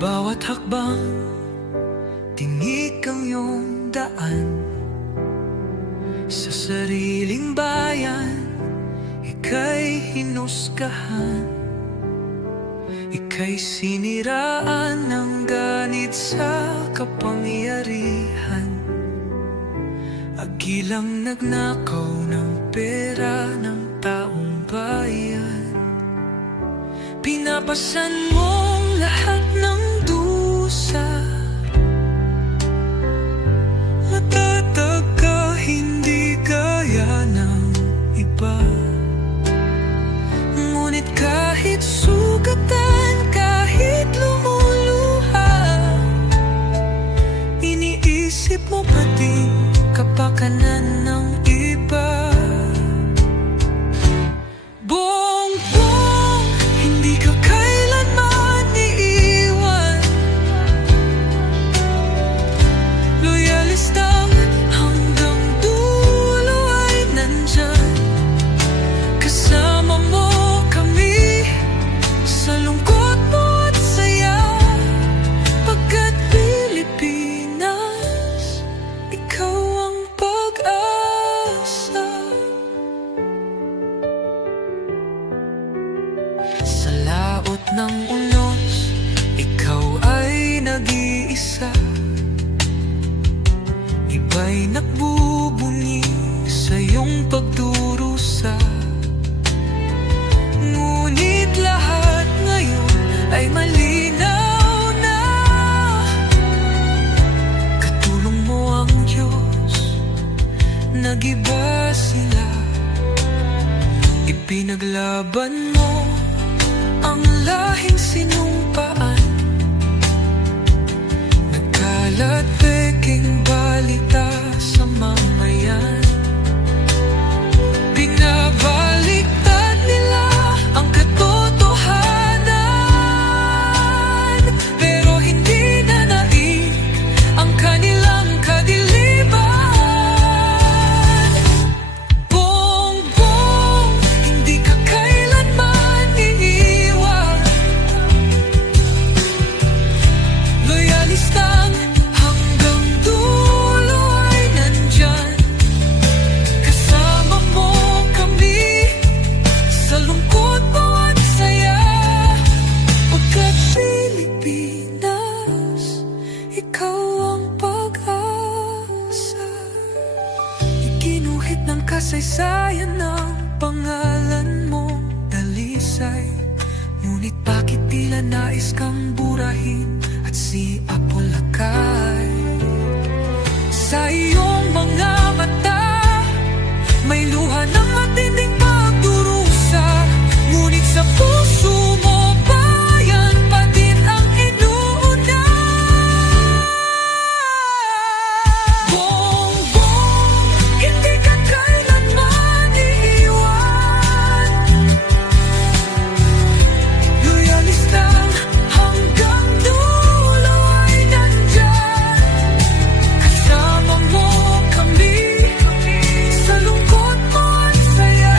bawat hakbang, tinik ang iyong daan. Sa sariling bayan, ika'y hinusgahan. Ika'y siniraan ng ganit sa kapangyarihan. Agilang nagnakaw ng pera ng taong bayan. Pinapasan mong lahat ng dusa. Matatag ka, hindi gaya ng iba. Ngunit kahit sugatan, kahit lumuluha, iniisip mo pa din kapakanan ng iba. Bongbong, hindi ka kailanman iiwan. Loyalistang hanggang dulo ay nandyan. Kasama mo kami sa lungkot mo at saya. Pagkat Pilipinas, ikaw ang pag-asa. Sa laot ng unos, ikaw ay nag-iisa. Iba'y nagbubuni sa iyong pagdurusa. Ngunit lahat ngayon ay malinaw na. Katulong mo ang Diyos, nag-iba sila. Ipinaglaban mo ang lahing sinumpaan. Nagkalat peking balita sa mamayan. Binabaliktad nila ang katotohanan, pero hindi na naig ang kanilang kadiliman. Bongbong, hindi ka kailanman iiwan. Loyalistang hanggang dulo ay nandyan. Kasama mo kami sa lungkot mo at saya. Pagkat Pilipinas, ikaw ang pag-asa. Iginuhit ng kasaysayan ng pangalan mong dalisay. Ngunit bakit tila nais kang burahin at siapolakay? Sa iyong mga mata, may luha ng matinding pagdurusa. Ngunit sa puso mo, bayan pa din ang inuuna. Bongbong, hindi ka kailanman iiwan. Loyalistang hanggang dulo ay nandyan. Kasama mo kami sa lungkot mo at saya.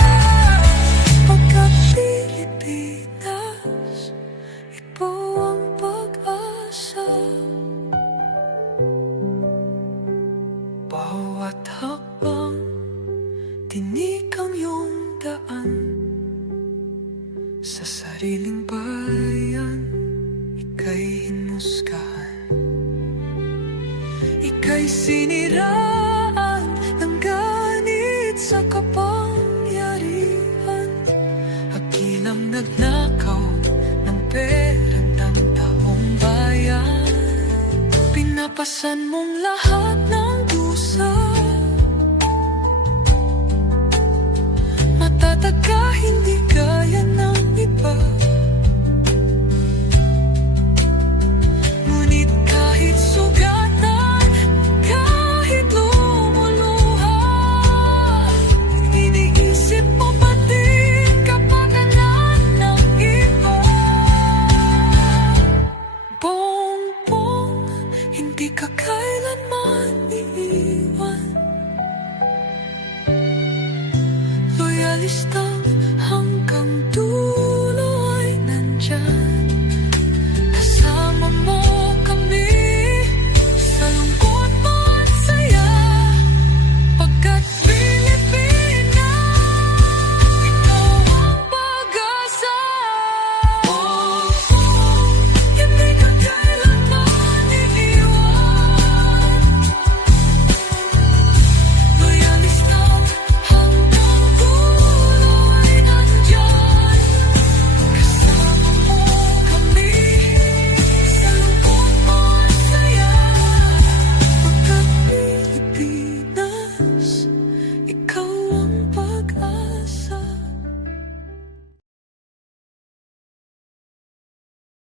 Pagkat Pilipinas, ikaw ang pag-asa. Bawat hakbang, tinik ang iyong daan. Sa sariling bayan, ika'y hinusgahan. Ika'y siniraan ng ganit sa kapangyarihan. Agilang nagnakaw ng pera ng taong bayan. Pinapasan mong lahat ng